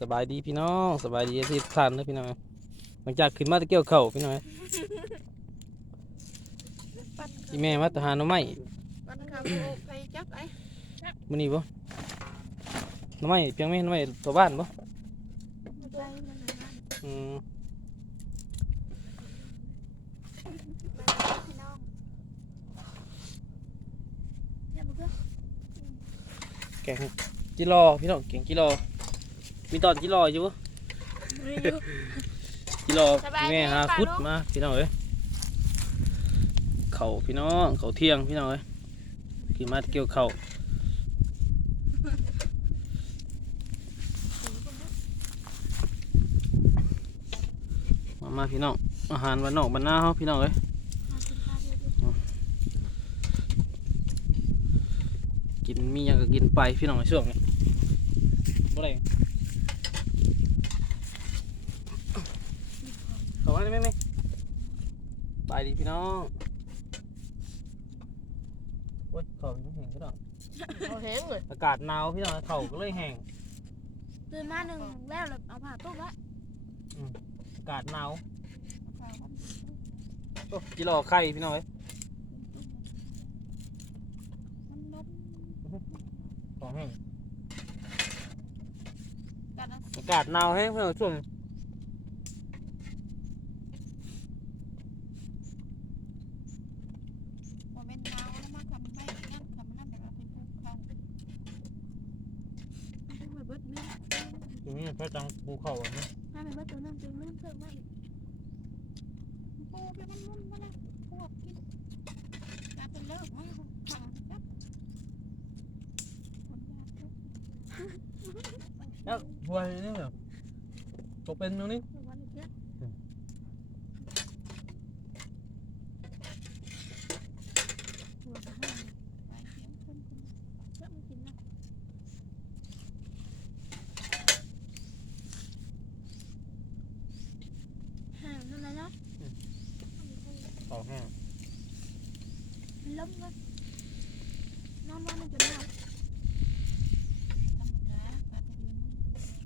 สบายดีพี่น้องสบายดีที่ทุกท่านนะพี่น้องหลังจากขึ้นมาตะเกียวเข่าวพี่น้องปั้นอีแม่มาตะหาหน่อไม้ปั้นข้าวโพดไปจับไอ้มื้อนี้บ่หน่อไม้เพียงแม่หน่อไม้ตัวบ้านบ่ใจมันหาอืมพี่น้องอย่ามาเพิ่งแกงจิรอพี่น้องแกงจิรอ มีตอนจิรออยู่บ่ไม่อยู่จิรอสบายดีแม่หาป่ะคุดลูกมาพี่น้องเอ้ยเข่าวพี่น้องเข่าวเที่ยงพี่น้องเอ้ยขึ้นมาตะเกียวเข่าวมามาพี่น้องอาหารวันนอกบ้านนาเฮาพี่น้องเอ้ยกินมีหยังก็กินไปพี่น้องในช่วงนี้บ่ได้เข้ามา ได้ไหมไหมไปดีพี่น้องโอ้ยเขายังแห้งก็ดอกเอาเห็นเลยอากาศหนาวพี่น้องเขาก็เลยแห้งตื่นมาหนึ่งแล้วเราเอาผ้าตุ้มไว้อากาศหนาวโอ้จิรอไข่พี่น้องเอ้ยมันลบของแห้งกันนะอากาศหนาวแห้งพี่น้องช่วงนี้ ว่าเป็นเงาแล้วมาทำไม่งั้นทำนั่นแต่เราเป็นผู้เข้าไม่ไปเบิดแม่ ตรงนี้ พระจังภูเขาอะนะไม่ไปเบิดตัวนั่นตัวนั่นเพิ่มมาอีกปูไปมันมุ่นมาแล้วพวกกินจะเป็นเลิกไหมขังจับคนยากทุกแล้วบัวนี่เหรอตกเป็นตรงนี้ วันนี้เยอะหัวห้าไปเสียงคนคนเยอะไม่กินนะ ห่างเท่านั้นเนาะ ของแห้ง ล้มก็นอนนอนมันจะหนาวธรรมดาปลาตะเพียนวันนี้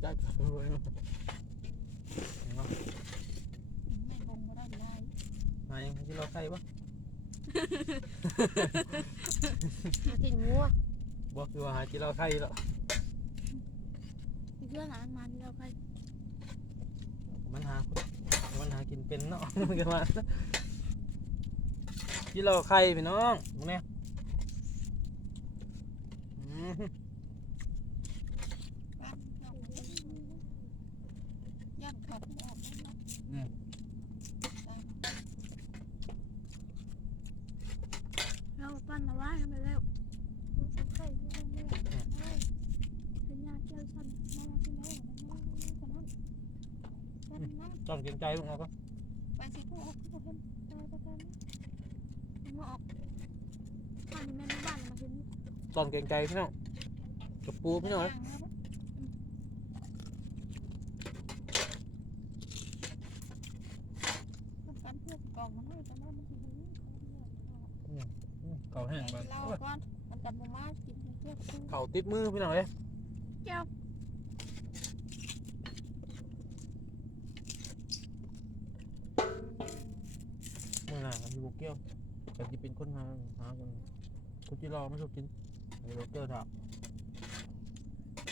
ได้ครับรวยเนาะ ไม่บงก็ได้ได้ มายังที่เราใครปะ มากินงัวบอกคือว่าหาที่เราใครแล้วมีเพื่อนหลานมาที่เราไปมันหา มันหากินเป็นเนาะ มันก็มาที่เราใครพี่น้องมึงเนี่ยอืม บ้านเราย่านขับออกนะ เราปั้นเอาไว้ทำไมแล้วไข่ที่มันไม่เป็นยาเกลียวชันมาลองกินแล้วมันไม่ไม่ขนาด ปั้นนะจอนเกรงใจลูกเอาก็ไปสิผู้ออกผู้เห็นตายตายมันมาออกบ้านแม่บ้านมาเห็นจอนเกรงใจพี่น้องกับปูพี่น้องมันกันเพื่อกล่องมันให้แต่ว่ามันกินมันเขาแห้งเรามาก่อนมันจะมามากินเพื่อคู่เขาติดมือพี่น้องเอ้ยเจ้า มื่อหน่ะมีบุ กเกี้ยวแต่ที่เป็นคนหาหาคนคนที่รอไม่ชอบกินไอ้บุกเกี้ยวถาม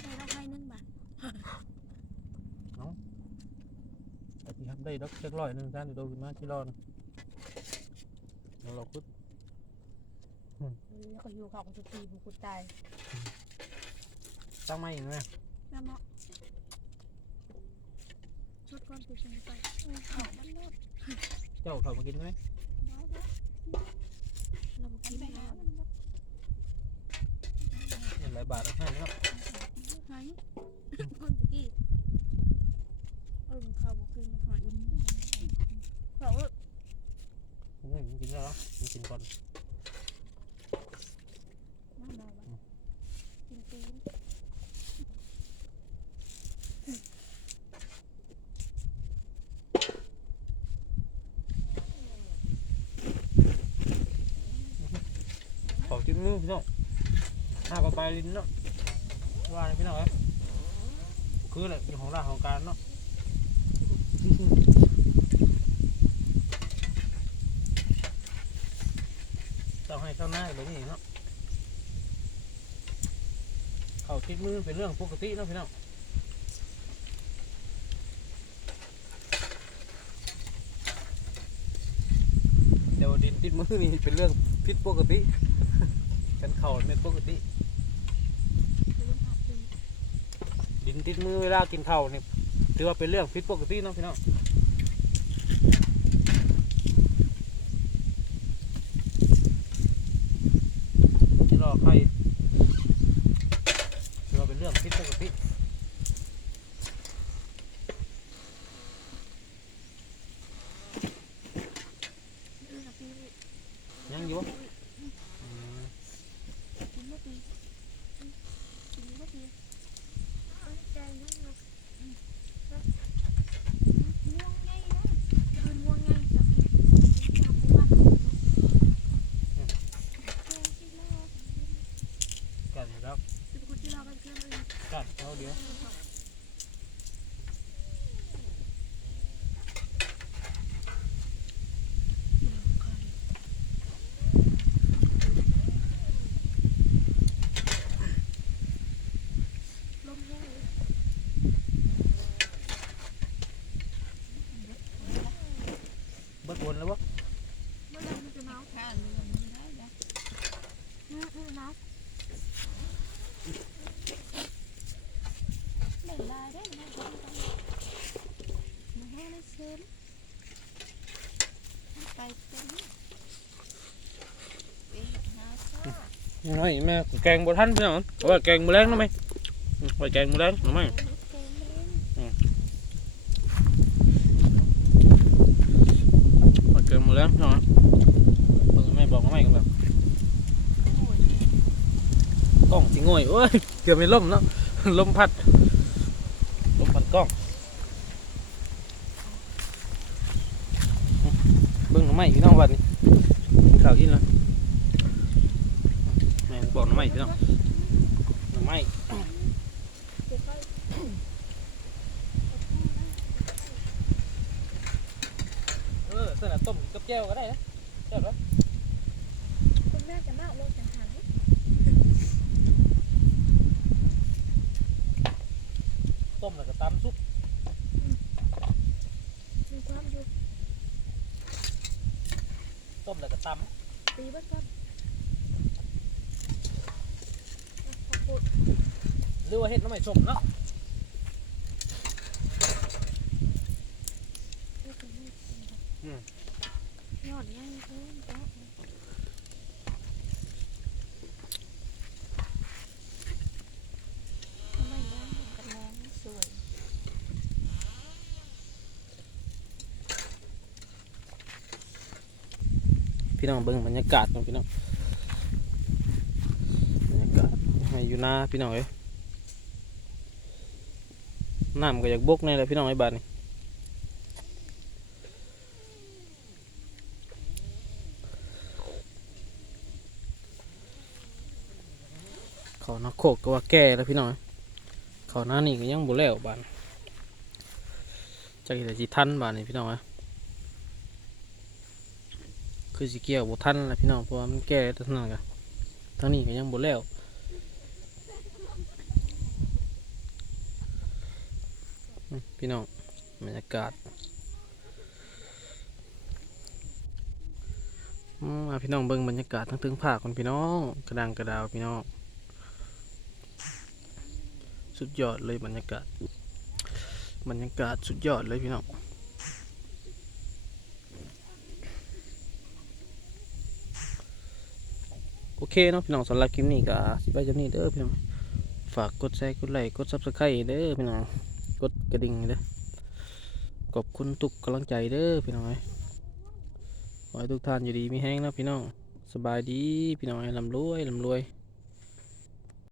ให้เราให้หนึ่งบาทแต่ที่ทำได้ดอกเจ็กร้อยหนึ่งท่านเดี๋ยวโดนขึ้นมาที่รอนะแล้วเราคุดแล้วก็อยู่เขาก็จะตีบุกุตายตั้งไม่อีกไหมแม่เนาะชุดก่อนคือฉันไปเขาบ้านโลดเจ้าเขามากินไหม เรากินแล้วนี่แหละลายบาทแล้วให้เนาะไหนเพิ่นตะกี้เอิ้นข้าวบ่กินมันหอยเขาว่าอืมกินแล้วเหรอมันกินก่อนมามาว่ะกินตีนขอกินมือพี่น้อง ห้าก็ไปลิ้นเนาะว่าเลยพี่น้องเอ้ยคือแหละอยู่ของราของการเนาะต้องให้เจ้าหน้าแบบนี้เนาะเขาติดมือเป็นเรื่องปกติเนาะพี่น้องเดี๋ยวดินติดมือนี่เป็นเรื่องผิดปกติ กันเข่าเป็นปกติ ลืมผักตี ดินติดมือเวลากินข้าวนี่ถือว่าเป็นเรื่องผิดปกติเนาะพี่น้องที่รอใครถือว่าเป็นเรื่องผิดปกติลืมผักตียังอยู่บ่อืม กินบ่ตีกินบ่ตีเอาใจนั่งเนาะอืมง่วงไงนะคืนง่วงไงจะกินจากหมู่บ้านเราเนาะเออที่เรา กันอยู่แล้วเป็นคนที่เรากันเพื่อนเลยกันเอาเดียว ลมแห้งเลย เบิดวนแล้ววะ เมื่อไรมันจะหนาวค่ะอืมอืมหนาวเหม็นลายได้ไหมมันแห้งเลยเซมไปเต็มเอ๊ะห น้อยแม่แกงบ่ทันพี่น้องเอาไว้แกงมื้อแรงนะไหมอืมไว้แกงมื้อแรงนาะไหมมเลยไว้แกงมื้อแรงพี่น้องเบิ่งแม่บอกมาใหม่กันแบบกล้องสิงอยโอ้ยเกือบไม่ล่มเนาะลมพัดลมพัดกล้อง บิ่งหน่อไม้พี่น้องวันนี้กินข้าวกินแล้วแม่งบอกหน่อไม้พี่น้องหน่อไม้เอยเออเส้นต้มกับแก้วก็ได้นะแก้วแล้ว คุณแม่จะมาเอาลงจังหัน ต้มแล้วก็ตำซุป มีความอยู่ ต้มแล้วก็ตตีบ้างครับขอบคุณำหรือว่าเห็ดหน่อไม้ส้มเนาะยอดง่ายเพิ่มจ้ะทำไมแรงกันแรงสวย พี่ น้องเบิ่งบรรยากาศเนาะพี่น้องบรรยากาศให้อยู่หน้าพี่น้องเอ้ยน้ำก็อยากบกในแหละพี่น้องไอ้บาดนี่เขานักโคกก็ว่าแก่แล้วพี่น้องเอ้ยเขาหน้านี่ก็ยังบ่แล้วบานจักแต่สิทันบานนี่พี่น้องเอ้ย คือสิเกี่ยวบ่ทันแหละพี่น้องเพราะว่ามันแก่ทั้งนั้นกันทั้งนี้ก็ยังบ่แล้วอืมพี่น้องบรรยากาศอืมอะพี่น้องเบิ่งบรรยากาศทั้งถึงภาคคนพี่น้องกระดังกระดาวพี่น้องสุดยอดเลยบรรยากาศ บรรยากาศสุดยอดเลยพี่น้อง โอเคเนาะพี่น้องสำหรับคลิปนี้ก็สิไปจำนี้เด้อพี่น้องฝากกดแชร์กดไลค์กดซับสไครต์เด้อพี่น้องกดกระดิ่งเด้อขอบคุณทุกกำลังใจเด้อพี่น้องเอ้ยขอให้ทุกท่านอยู่ดีมีแห้งนะพี่น้องสบายดีพี่น้องลำรวยลำรวย